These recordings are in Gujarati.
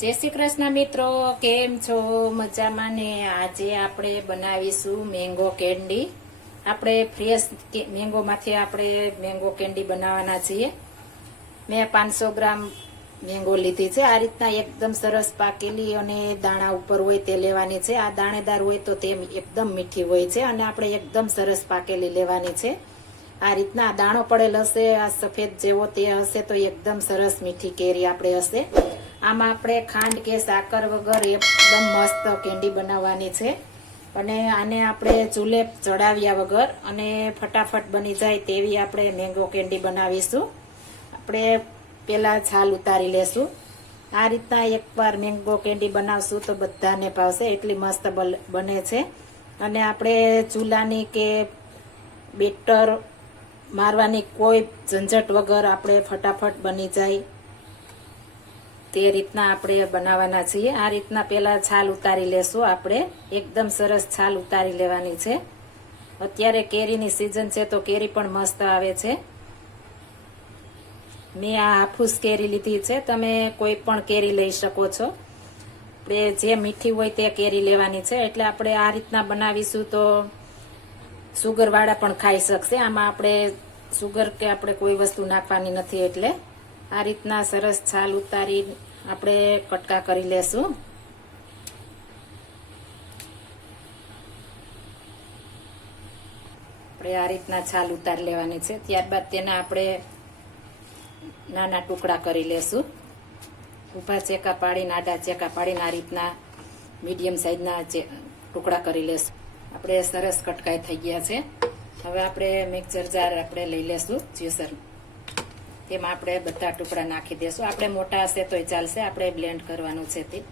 જય શ્રી કૃષ્ણ મિત્રો, કેમ છો? મજામાં ને? આજે આપણે બનાવીશું મેંગો કેન્ડી આપણે ફ્રેશ મેંગોમાંથી આપણે મેંગો કેન્ડી બનાવવાના છીએ. મેં પાંચસો ગ્રામ મેંગો લીધી છે. આ રીતના એકદમ સરસ પાકેલી અને દાણા ઉપર હોય તે લેવાની છે. આ દાણેદાર હોય તો તે એકદમ મીઠી હોય છે અને આપણે એકદમ સરસ પાકેલી લેવાની છે. આ રીતના દાણો પડેલ હશે, આ સફેદ જેવો તે હશે તો એકદમ સરસ મીઠી કેરી આપણે હશે. આમાં આપણે ખાંડ કે સાકર વગર એકદમ મસ્ત કેન્ડી બનાવવાની છે. અને આને આપણે ચૂલે ચડાવ્યા વગર અને ફટાફટ બની જાય તેવી આપણે મેંગો કેન્ડી બનાવીશું. આપણે પેલા છાલ ઉતારી લેશું. આ રીતના એકવાર મેંગો કેન્ડી બનાવશું તો બધાને ભાવશે એટલી મસ્ત બને છે. અને આપણે ચૂલાની કે બેટર મારવાની કોઈ ઝંઝટ વગર આપણે ફટાફટ બની જાય તે રીતના આપણે બનાવવાના છીએ. આ રીતના પેલા છાલ ઉતારી લેશું. આપણે એકદમ સરસ છાલ ઉતારી લેવાની છે. અત્યારે કેરીની સિઝન છે તો કેરી પણ મસ્ત આવે છે. મેં આ હાફૂસ કેરી લીધી છે. તમે કોઈ પણ કેરી લઈ શકો છો. આપણે જે મીઠી હોય તે કેરી લેવાની છે. એટલે આપણે આ રીતના બનાવીશું તો સુગરવાળા પણ ખાઈ શકશે. આમાં આપણે સુગર કે આપણે કોઈ વસ્તુ નાખવાની નથી. એટલે આ રીતના સરસ છાલ ઉતારી આપણે કટકા કરી લેશું. આપણે આ રીતના છાલ ઉતારી લેવાની છે. ત્યારબાદ તેના આપણે નાના ટુકડા કરી લેશું. ઊભા ચેકા પાડીને આડા ચેકા પાડીને આ રીતના મીડિયમ સાઇઝના ટુકડા કરી લેશું. આપણે સરસ કટકાઈ થઈ ગયા છે. હવે આપણે મિક્સર જાર આપણે લઈ લેશું જ્યુસર તેમાં આપણે બધા ટુકડા નાખી દેશું. આપણે મોટા હશે તોય ચાલશે. આપણે બ્લેન્ડ કરવાનું છે તે.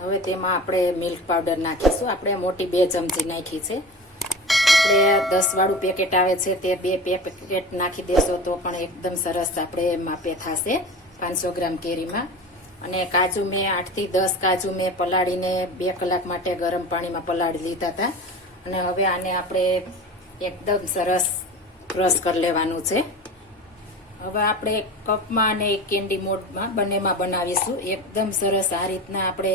હવે તેમાં આપણે મિલ્ક પાવડર નાખીશું. આપણે મોટી બે ચમચી નાખી છે. આપણે દસ વાળું પેકેટ આવે છે તે બે પેકેટ નાખી દેશો તો પણ એકદમ સરસ આપણે માપે થશે. પાંચસો ગ્રામ કેરીમાં. અને કાજુ મેં આઠથી દસ કાજુ મેં પલાળીને બે કલાક માટે ગરમ પાણીમાં પલાળી લીધા હતા. અને હવે આને આપણે એકદમ સરસ ક્રશ કરી લેવાનું છે. હવે આપણે કપમાં અને એક કેન્ડી મોડમાં બંનેમાં બનાવીશું. એકદમ સરસ આ રીતના આપણે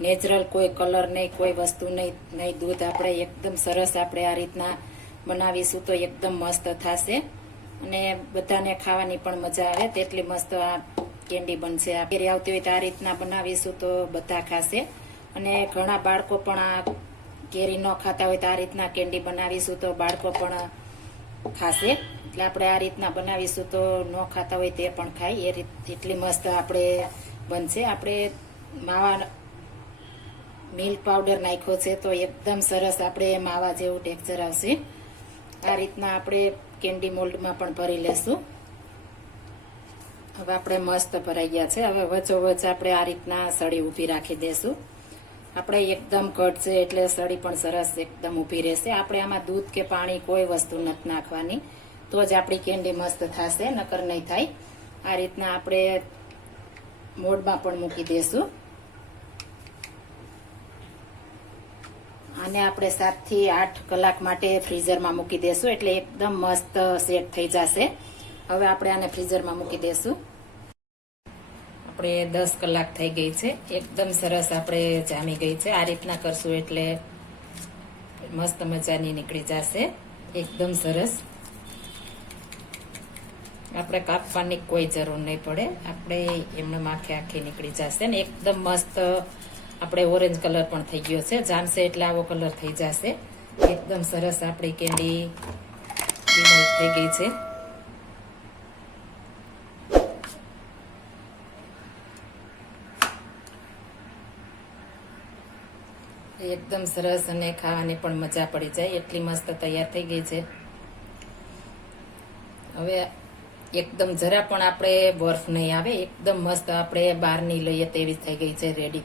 નેચરલ કોઈ કલર નહીં, કોઈ વસ્તુ નહીં નહીં દૂધ આપણે એકદમ સરસ આપણે આ રીતના બનાવીશું તો એકદમ મસ્ત થશે. અને બધાને ખાવાની પણ મજા આવે. તેટલી મસ્ત આ કેન્ડી બનશે આ. કેરી આવતી હોય તો આ રીતના બનાવીશું તો બધા ખાશે. અને ઘણા બાળકો પણ આ કેરી ન ખાતા હોય તો આ રીતના કેન્ડી બનાવીશું તો બાળકો પણ ખાશે. એટલે આપણે આ રીતના બનાવીશું તો ન ખાતા હોય તે પણ ખાય. એ રીત, એટલી મસ્ત આપણે બનશે. આપણે માવા મિલ્ક પાવડર નાખ્યો છે તો એકદમ સરસ આપણે માવા જેવું ટેક્ચર આવશે. આ રીતના આપણે કેન્ડી મોલ્ડમાં પણ ભરી લેશું. હવે આપણે મસ્ત ભરાઈ ગયા છે. હવે વચ્ચોવચ્ચ આપણે આ રીતના સળી ઊભી રાખી દેશું. આપણે એકદમ ઘટ છે એટલે સળી પણ સરસ એકદમ ઊભી રહેશે. આપણે આમાં દૂધ કે પાણી કોઈ વસ્તુ નથી નાખવાની. તો જ આપણી કેન્ડી મસ્ત થશે, નકર નહીં થાય. આ રીતના આપણે મોડમાં પણ મૂકી દેશું. આને આપણે સાતથી આઠ કલાક માટે ફ્રીઝરમાં મૂકી દેશું. એટલે એકદમ મસ્ત સેટ થઈ જશે. હવે આપણે આને ફ્રીઝરમાં મૂકી દેશું. આપણે દસ કલાક થઈ ગઈ છે. એકદમ સરસ આપણે જામી ગઈ છે. આ રીતના કરશું એટલે મસ્ત મજાની નીકળી જશે. એકદમ સરસ. આપણે કાપવાની કોઈ જરૂર નહીં પડે. આપણે એમને આખે આખી નીકળી જશે ને એકદમ મસ્ત આપણે ઓરેન્જ કલર પણ થઈ ગયો છે. જામશે એટલે આવો કલર થઈ જશે. એકદમ સરસ આપણી કેન્ડી થઈ ગઈ છે. એકદમ સરસ અને ખાવાની પણ મજા પડી જાય. એટલી મસ્ત તૈયાર થઈ ગઈ છે. હવે એકદમ જરા પણ આપણે બરફ નહીં આવે. એકદમ મસ્ત આપણે બહારની લઈએ તેવી થઈ ગઈ છે, રેડી.